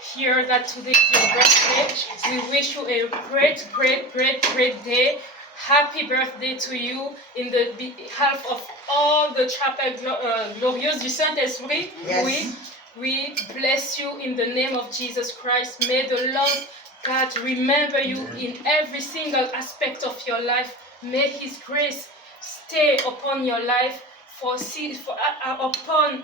hear that today is your birthday. We wish you a great, great, great, great day. Happy birthday to you in the behalf of all the chapel glorieuse du Saint-Esprit. Yes. We bless you in the name of Jesus Christ. May the Lord God remember you in every single aspect of your life. May His grace stay upon your life upon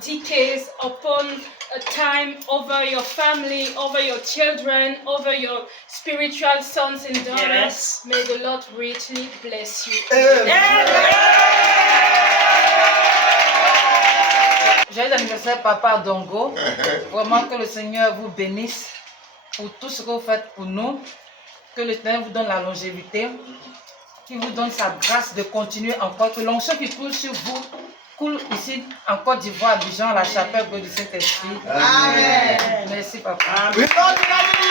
decades, upon time, over your family, over your children, over your spiritual sons and daughters. Yes. May the Lord richly bless you. Joyeux anniversaire, Papa Dongo. Vraiment que le Seigneur vous bénisse pour tout ce que vous faites pour nous. Que le Seigneur vous donne la longévité. Qu'il vous donne sa grâce de continuer encore. Que l'onction qui coule sur vous coule ici en Côte d'Ivoire, Abidjan, la chapelle du Saint-Esprit. Amen. Merci, Papa. We love you.